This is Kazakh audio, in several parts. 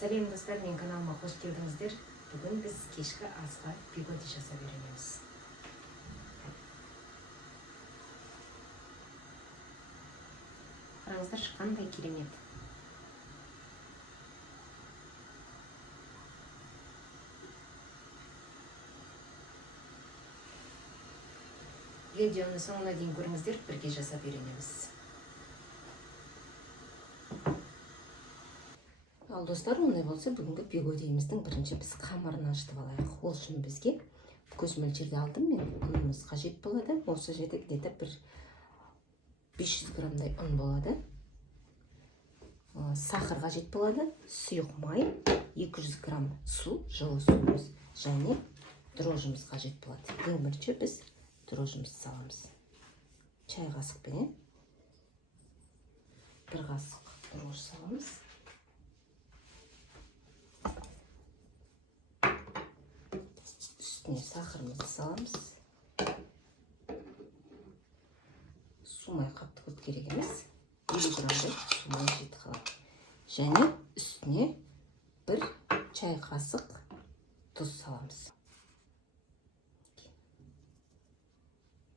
Сәлем достар, мен каналыма қош келдіңіздер. Бүгін біз кешкі асқа пигоди жасап үйренеміз. Қараңыздар, қандай керемет. Видеоны соңына дейін көріңіздер, бірге жасап үйренеміз. Ал достар, ондай болса, бүгінгі пигодиіміздің бірінші біз қамырын ашытып алайық. Ол үшін бізге көз мөлшерде алдым мен. Ұнымыз қажет болады. Осы жерде где-то бір 500 граммдай ұн болады. Сахар қажет болады. Сұйық май, 200 грамм су, жылы суымыз және дрожжымыз қажет болады. Ең бірінші біз дрожжымызды саламыз. Чай қасықпенен 1 қасық дрожж саламыз. Үстіне сахарымызды саламыз. Сумай қапты көп керек емес. 50 граммдай сумай жетіп қалады. Және үстіне 1 чай қасық тұз саламыз.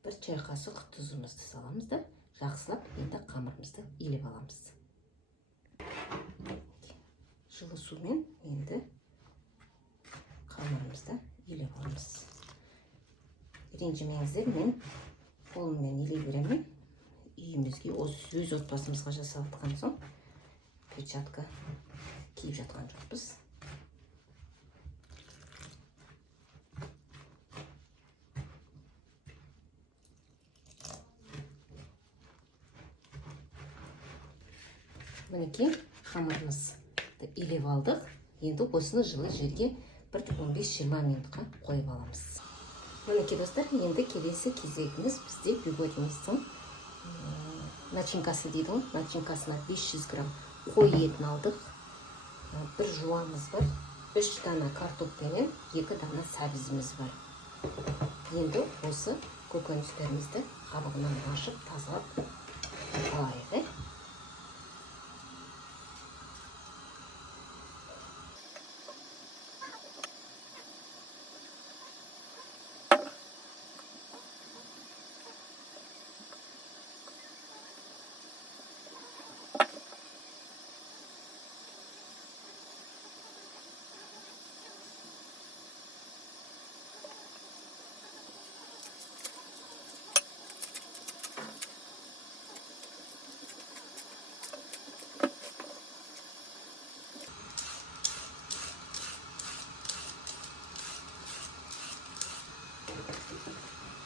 1 чай қасық тұзымызды саламыз да жақсылап енді қамырымызды илеп аламыз. Жылы сумен енді қамырымызды илеп аламыз. Ренжімеңіздер, мен қолыммен илей беремін. Үйімізге, өз отбасымызға жасап жатқан соң перчатка киіп жатқан жоқпыз. Мінекей, қамырымызды илеп алдық. Енді осыны жылы жерге 15-20 минутқа қойып аламыз. Мінекей достар, енді келесі кезегіміз бізде пигодиміздің начинкасы дейді ғой. Начинкасына 500 грамм қой етін алдық. 1 жуамыз бар, 3 дана картоп пенен 2 дана сәбізіміз бар. Енді осы көкөністерімізді қабығынан ашып тазалап алайық.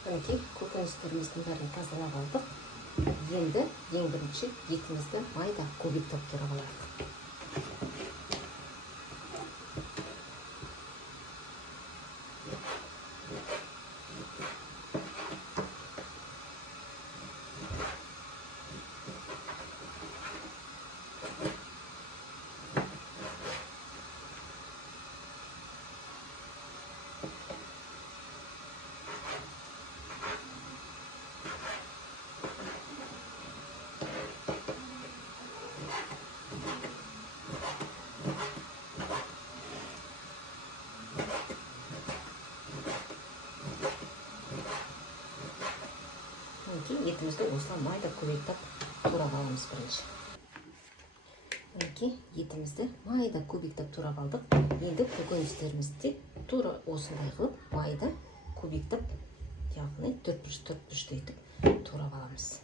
Мінекей, көкөністеріміздің бәрін тазалап алдық. Енді ең бірінші етімізді майда көбіктеп тұрып алайық. Етімізді осылай майда көбейтіп турап аламыз бірінші. Мінекей, етімізді майда көбейтіп турап алдық. Енді көкөністерімізді тура осылай қылып майда көбейтіп, яғни 4-4 етіп турап аламыз.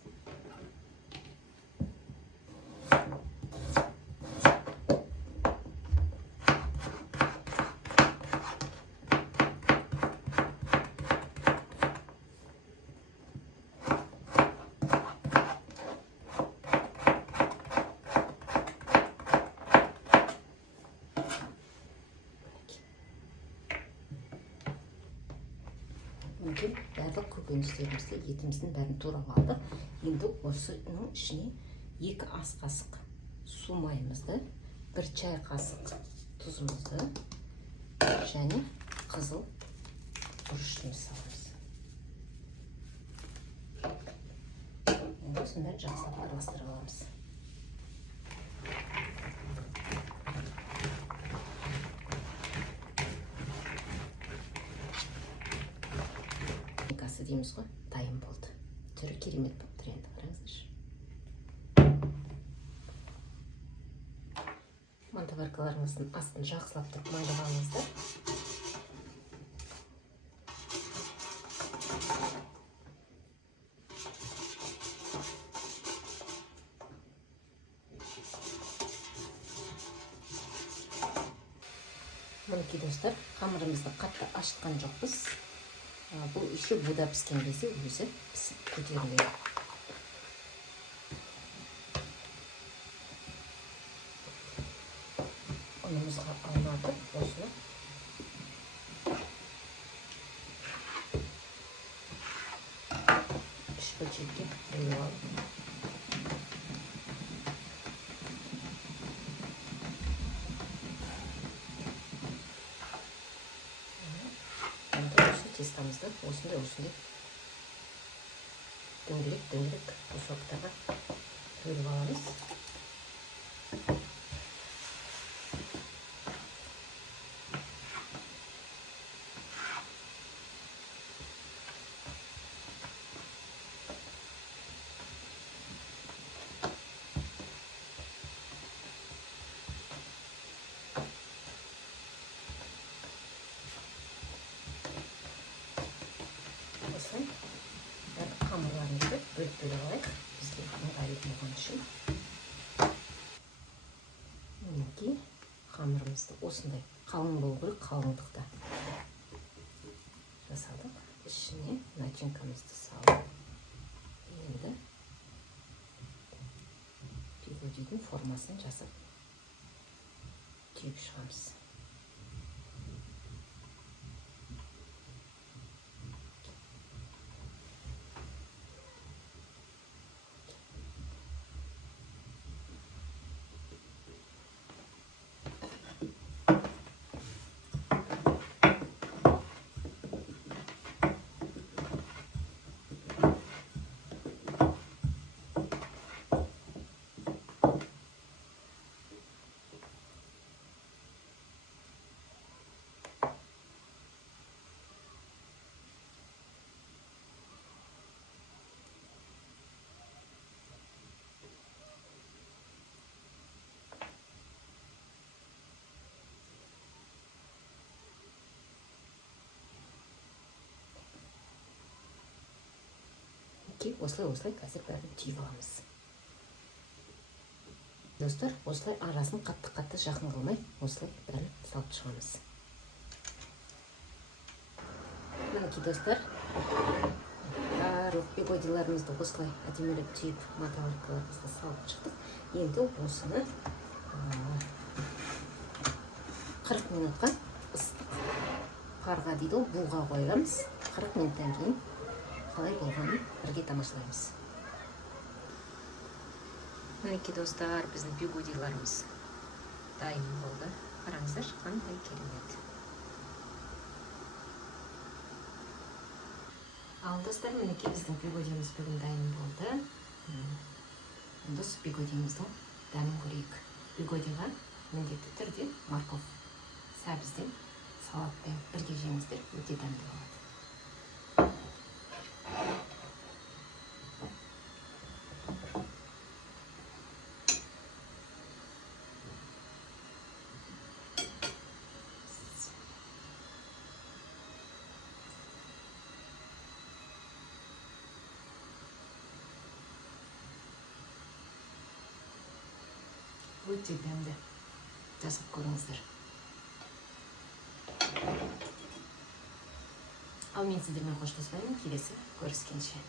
Барлық көкөністерімізді, етіміздің бәрін турап алдық. Енді осының ішіне 2 ас қасық су майымызды, 1 чай қасық тұзымызды және қызыл бұрыштымыз саламыз. Енді осыны жақсылап араластырып аламыз. дейміз ғой, дайын болды. Түрі керемет болып тұр енді, қараңыздаршы. Мантоваркаларыңыздың астын жақсылап тұрып майлап алыңыздар. Мінекей достар, қамырымызды қатты ашытқан жоқпыз. Бұл еще буда піскен кезде өзі пісіп көтеріледі. Ұнымызға аунатып, осыны үш бөлшекке бөліп алып. Тестамызды осындай дөңгелек кусоктарға бөліп аламыз. Қамырларымызды бөліп алайық, бізге ыңғайлы болған үшін. Мінекей қамырымызды осындай қалың болу керек, қалыңдықта жасадық. Ішіне начинкамызды салып, енді пигодидің формасын жасап түйіп шығамыз. Осылай қазір бәрін түйіп аламыз. Достар, осылай арасын қатты жақын қылмай, осылай бәрін салып шығамыз. Мінекей достар, барлық пигодиларымызды осылай әдемілеп түйіп, мантоваркаларымызды салып шықтық. Енді осыны 40 минутқа ыстық парға дейді, буға қойамыз. 40 минуттан кейін қалай болғанын бірге тамашалаймыз. Мінекей достар, біздің пигодиларымыз дайын болды. Қараңыздар, қандай керемет. Ал достар, мінекей біздің пигодиіміз бүгін дайын болды. Енді осы пигодиіміздің дәмін көрейік. Пигодиға міндетті түрде морков сәбізден салатпен бірге жеңіздер, өте дәмді болады. Өте дәмді. Жасап көріңіздер. Ал мен сіздермен қоштаспаймын, келесі көріскенше.